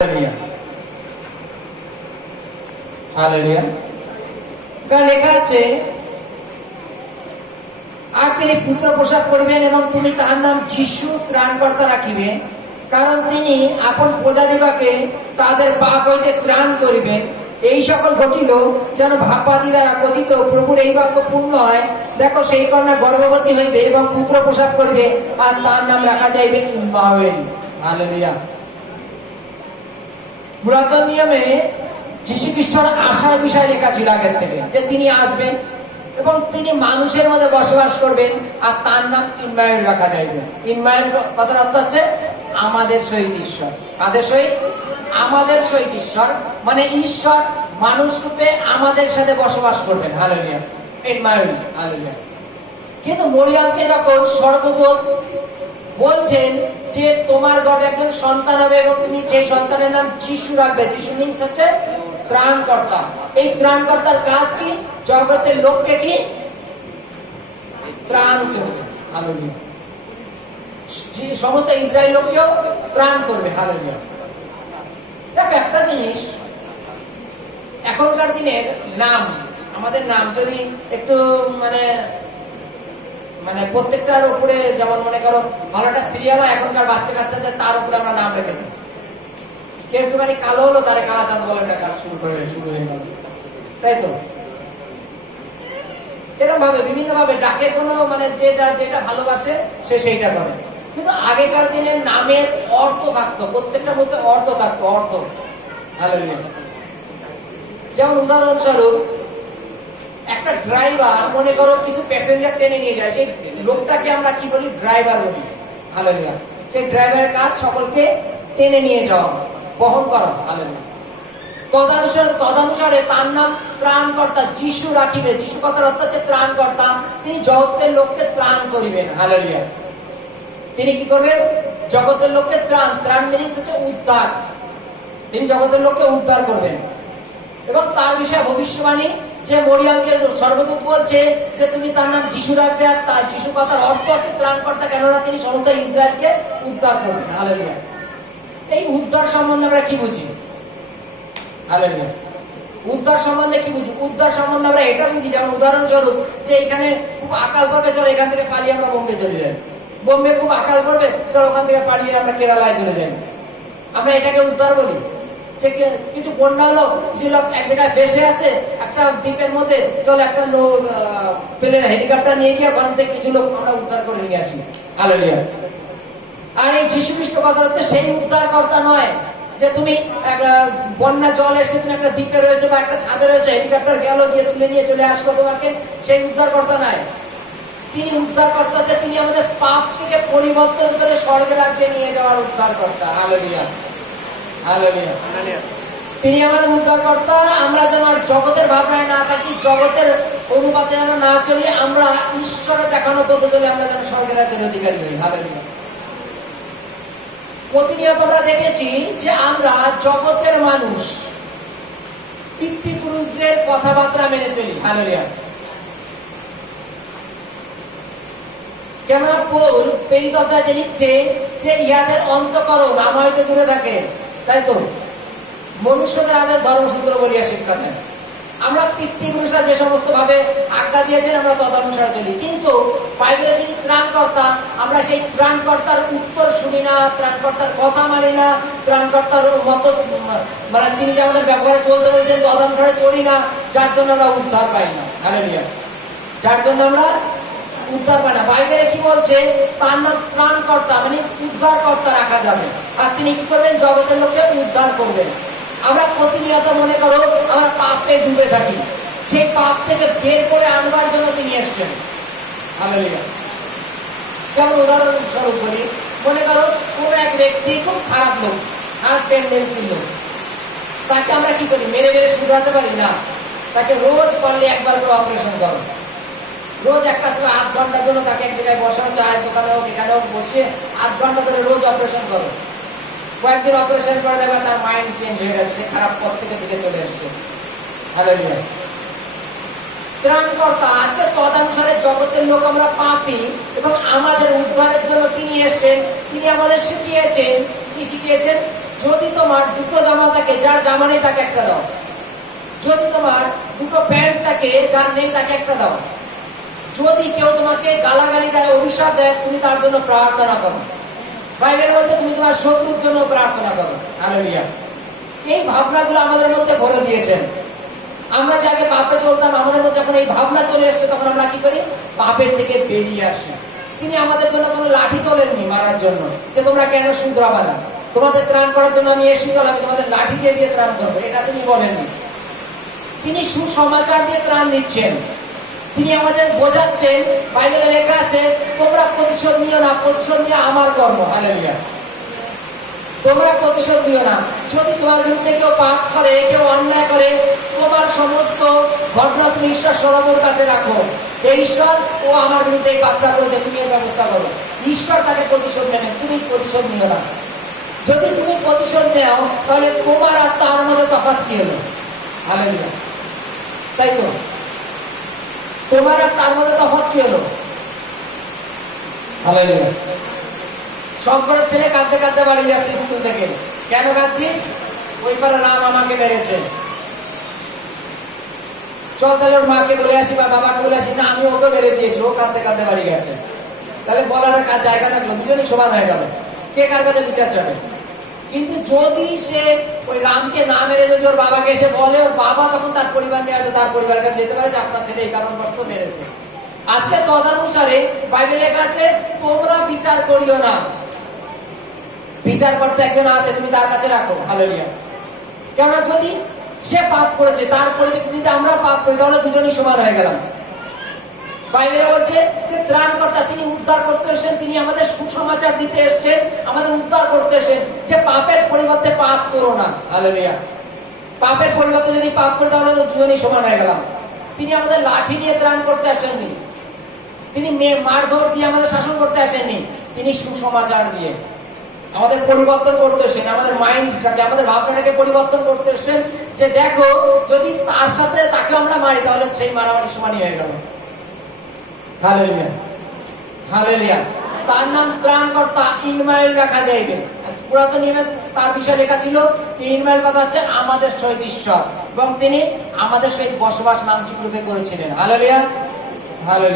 লেখা আছে, আর তিনি পুত্র প্রসব করিবেন এবং তুমি তার নাম যিশু ত্রাণকর্তা রাখিবেন, কারণ তিনি আপন প্রজাদিগকে তাদের পাপ হইতে ত্রাণ করিবেন। এই সকল ঘটিল যেন ভাববাদী দ্বারা কথিত প্রভুর এই বাক্য পূর্ণ হয়। দেখো, সেই কন্যা গর্ভবতী হইবে এবং পুত্র প্রসব করিবে, আর তার নাম রাখা যাইবে ইম্মানুয়েল। হালেলুয়া। পুরাতন নিয়মে যীশু খ্রিস্টর আসার বিষয় লেখা ছিল আগের থেকে, যে তিনি আসবেন এবং তিনি মানুষের মধ্যে বসবাস করবেন, আর তার নাম ইম্মানুয়েল রাখা যাইবে। ইম্মানুয়েল কথার অর্থ হচ্ছে আমাদের সহিত ঈশ্বর। কাদের সহিত? আমাদের সহিত ঈশ্বর, মানে ঈশ্বর মানুষ রূপে আমাদের সাথে বসবাস করবেন। Hallelujah, Emmanuel. হালেলুয়া। কিন্তু মরিয়মকে যখন স্বর্গদূত বলছেন যে তোমার গর্ভে একজন সন্তান হবে এবং তুমি সেই সন্তানের নাম যিশু রাখবে। যিশু মিন্স হচ্ছে ত্রাণকর্তা। এই ত্রাণকর্তার কাজ কি? জগতের লোককে কি ত্রাণ করবে। হালেলুয়া। সমস্ত ইসরায়েল লোককেও ত্রাণ করবে। হালেলুয়া। দেখো, একটা জিনিস, এখনকার দিনের নাম, আমাদের নাম যদি একটু মানে মানে প্রত্যেকটার উপরে, যেমন মনে করো ভালো একটা সিরিয়াল হয় এখনকার বাচ্চা কাচ্চাদের, তার উপরে আমরা নাম রেখে দিই। কেউ একটুখানি কালো হলো, তারা কালা চাঁদ বলে ডাকা শুরু হয়ে গেল, তাই তো? এরকম ভাবে বিভিন্ন ভাবে ডাকে, কোনো মানে যে যার যেটা ভালোবাসে সে সেইটা করে। কিন্তু আগেকার দিনের নামের অর্থ থাকতো, প্রত্যেকটা মধ্যে অর্থ থাকতো, অর্থ। হালেলুয়া। যেমন উদাহরণস্বরূপ, একটা ড্রাইভার মনে করো কিছু প্যাসেঞ্জার টেনে নিয়ে যায়, সেই লোকটাকে আমরা কি বলি? ড্রাইভার বলি। হালেলুয়া। সেই ড্রাইভারের কাজ সকলকে টেনে নিয়ে যাওয়া, বহন করা। হালেলুয়া। তদানুসারে তার নাম ত্রাণকর্তা যিশু রাখিবে। যিশু কথার অর্থ হচ্ছে ত্রাণকর্তা। তিনি জগতের লোককে ত্রাণ করিবেন। হালেলুয়া। তিনি কি করবেন? জগতের লোককে ত্রাণ। ত্রাণ মিনিংস হচ্ছে উদ্ধার। তিনি জগতের লোককে উদ্ধার করবেন। এবং তার বিষয়ে ভবিষ্যবাণী, যে মরিয়মকে স্বর্গদূত বলছে যে তুমি তার নাম যিশু রাখবে, আর তার যিশু কথার অর্থ হচ্ছে ত্রাণকর্তা, কেননা তিনি সমস্ত ইসরায়েলকে উদ্ধার করবেন। হালেলুয়া। এই উদ্ধার সম্বন্ধে আমরা কি বুঝি? হালেলুয়া। উদ্ধার সম্বন্ধে কি বুঝি? উদ্ধার সম্বন্ধে আমরা এটা বুঝি, যেমন উদাহরণস্বরূপ, যে এখানে খুব আকাল পড়বে, চলো এখান থেকে পালিয়ে আমরা বোম্বে চলে যাই। বোম্বে খুব আকাল পড়বে, চলো ওখান থেকে পালিয়ে আমরা কেরালায় চলে যাই। আমরা এটাকে উদ্ধার বলি। যে কিছু বন্যা হলো, কিছু লোক এক জায়গায় ভেসে আছে একটা দ্বীপের মধ্যে, চলো একটা প্লেন হেলিকপ্টার নিয়ে গিয়ে ওখান থেকে কিছু লোক আমরা উদ্ধার করে নিয়ে আসি। হালেলুয়া। আর এই যীশু খ্রিস্ট কথা হচ্ছে সেই উদ্ধারকর্তা নয়, যে তুমি বন্যা জল এসে তুমি একটা দ্বীপে রয়েছে বা একটা ছাদে রয়েছে, হেলিকপ্টার গেল গিয়ে তুলে নিয়ে চলে আসলো তোমাকে, সেই উদ্ধারকর্তা নয়। তিনি উদ্ধারকর্তা, যে তিনি আমাদের পাপ থেকে পরিবর্তন করে স্বর্গের রাজ্যে নিয়ে যাওয়ার উদ্ধারকর্তা। হালেলুয়া। হালেলুয়া। তিনি আমাদের উদ্ধারকর্তা। আমরা যেন জগতের ভাবনায় না থাকি, জগতের অনুপাতে যেন না চলি, আমরা ঈশ্বরের দেখানো পদ্ধতি আমরা যেন স্বর্গের রাজ্যের অধিকারী হই। হালেলুয়া। প্রতিনিয়ত আমরা দেখেছি যে আমরা জগতের মানুষ পিতৃপুরুষদের কথাবার্তা মেনে চলি। হালেলুয়া। কেননা পৌল প্রেরিত অধ্যায়ে লিখছে যে ইহাদের অন্তঃকরণ আমার হইতে দূরে থাকে, তাই তো? মনুষ্যদের আদের ধর্মসূত্র বলিয়া শিক্ষা দেন। আমরা পিতৃপুরুষরা যে সমস্ত ভাবে আজ্ঞা দিয়েছেন আমরা তদনুসারে চলি, কিন্তু বাইবেলে যিনি ত্রাণকর্তা, আমরা সেই ত্রাণকর্তার উত্তর শুনি না, ত্রাণকর্তার কথা মানি না, ত্রাণকর্তার মত মানে তিনি যে আমাদের ব্যবহারে চলতে বলেছেন তদনুসারে চলি না, যার জন্য আমরা উদ্ধার পাই না। হালেলুয়া। যার জন্য আমরা উদ্ধার পাই না। বাইবেলে কি বলছে? তার নাম ত্রাণকর্তা, মানে উদ্ধারকর্তা রাখা যাবে, আর তিনি কি করবেন? জগতের লোককে উদ্ধার করবেন। আমরা প্রতিনিয়ত মনে করো আমরা পাপে ডুবে থাকি, সেই পাপ থেকে বের করে আনবার জন্য তিনি এসছেন। হালেলুয়া। যেমন উদাহরণস্বরূপ বলি, মনে করো কোন এক ব্যক্তি খুব খারাপ লোক, আর টেন্ডেন্সি লোক, তাকে আমরা কি করি? মেরে মেরে শুধরাতে পারি না। তাকে রোজ পারলে একবার করে অপারেশন করো, রোজ একটা 8 ঘন্টার জন্য তাকে এক জায়গায় বসানো, চায়ের দোকানে হোক এখানে হোক বসিয়ে 8 ঘন্টা ধরে রোজ অপারেশন করো। কয়েকদিন অপারেশন করে দেখবে তার মাইন্ড চেঞ্জ হয়ে গেছে, খারাপ পথ থেকে দিকে চলে আসছে। হালেলুয়া। ত্রাণকর্তা আজকে তদানুসারে জগতের লোক আমরা পাপী, এবং আমাদের উদ্ধারের জন্য তিনি এসেছেন। তিনি আমাদের শিখিয়েছেন, কি শিখিয়েছেন? যদি তোমার দুটো জামা থাকে, যার জামা নেই তাকে একটা দাও। যদি তোমার দুটো প্যান্ট থাকে, যার নেই তাকে একটা দাও। যদি কেউ তোমাকে গালাগালি দেয়, অভিশাপ দেয়, তুমি তার জন্য প্রার্থনা করো। বাইবেল বলছে তুমি তোমার শত্রুর জন্য প্রার্থনা করো। হালেলুয়া। এই ভাবনাগুলো আমাদের মধ্যে ভরে দিয়েছেন। আমরা যে আগে পাপে চলতাম, আমাদের মধ্যে যখন এই ভাবনা চলে এসছে, তখন আমরা কি করি? পাপের থেকে বেরিয়ে আসি। তিনি আমাদের জন্য কোনো লাঠি তোলেননি মারার জন্য, যে তোমরা কেন শুধরাবা না, তোমাদের ত্রাণ করার জন্য আমি এসেছি, আমি তোমাদের লাঠি দিয়ে ত্রাণ করবো, এটা তিনি বলেননি। তিনি সুসমাচার দিয়ে ত্রাণ দিচ্ছেন। তিনি আমাদের বোঝাচ্ছেন, বাইবেলে লেখা আছে তোমরা প্রতিশোধ নিও না, প্রতিশোধ নিয়ে আমার কর্ম। হালেলুয়া। তোমরা প্রতিশোধ নিও না। যদি তোমার বিরুদ্ধে কেউ পাপ করে, কেউ অন্যায় করে, তোমার সমস্ত ঘটনা তুমি ঈশ্বর সদবের কাছে রাখো, যে ঈশ্বর ও আমার বিরুদ্ধে এই পাপটা করেছে, তুমি এর ব্যবস্থা করো। ঈশ্বর তাকে প্রতিশোধ নেবেন, তুমি প্রতিশোধ নিও না। যদি তুমি প্রতিশোধ নেও, তাহলে তোমার আর তার মধ্যে তফাৎ কি হলো? হালেলুয়া। তাই তো, তোমার আর তার মধ্যে তফাৎ কি হলো? হালেলুয়া। শঙ্করের ছেলে কাঁদতে কাঁদতে বাড়ি যাচ্ছে স্কুল থেকে। কেন কাঁদছিস? ওই পারে রাম আমাকে মেরেছে। চল তাহলে ওর মাকে বলে আসি বা বাবাকে বলে আসি। না, আমি ওকে মেরে দিয়েছি, ও কাঁদতে কাঁদতে বাড়ি গেছে। তাহলে বলার জায়গা থাকলো, দুজনই সমান হয়ে গেল, কে কার কাছে বিচার চাবে? কিন্তু যদি সে ওই রামকে না মেরে যদি ওর বাবাকে এসে বলে, ওর বাবা তখন তার পরিবার নিয়ে আসবে, তার পরিবারের কাছে যেতে পারে যে আপনার ছেলে এই কারণবশত মেরেছে। আজকে তদানুসারে বাইবেলে লেখা আছে তোমরা বিচার করিও না। বিচার করতে একজন আছে, তুমি তার কাছে রাখো। হালেলুয়া। কেননা যদি সে পাপ করেছে, তার পরিপ্রেক্ষিতে যদি আমরা পাপ করি, তাহলে দুজনই সমান হয়ে গেলাম। বাইবেলে বলছে যে ত্রাণকর্তা তিনি উদ্ধার করতে এসেছেন, তিনি আমাদের সুসমাচার দিতে এসেছেন, আমাদের উদ্ধার করতে এসেছেন, যে পাপের পরিবর্তে পাপ করো না। হালেলুয়া। পাপের পরিবর্তে যদি পাপ করি, তাহলে তো দুজনই সমান হয়ে গেলাম। তিনি আমাদের লাঠি নিয়ে ত্রাণ করতে আসেননি, তিনি মারধর দিয়ে আমাদের শাসন করতে আসেননি, তিনি সুসমাচার দিয়ে আমাদের পরিবর্তন করতে এসেছেন, আমাদের মাইন্ডটাকে, আমাদের ভাবনাটাকে পরিবর্তন করতে এসেছেন। যে দেখো, যদি তার সাথে তাকে আমরা মারি, তাহলে সেই মারামারি সমানই হয়ে গেল। হালেলুয়া। হালেলুয়া। তার নাম ত্রাণকর্তা ইম্মানুয়েল রাখা যাইবে। পুরাতন নিয়মে তার বিষয়ে লেখা ছিল ইম্মানুয়েল কথা হচ্ছে আমাদের সহিত ঈশ্বর, এবং তিনি আমাদের সহিত বসবাস মানসিক রূপে করেছিলেন। হালেলুয়া। হালেলুয়া।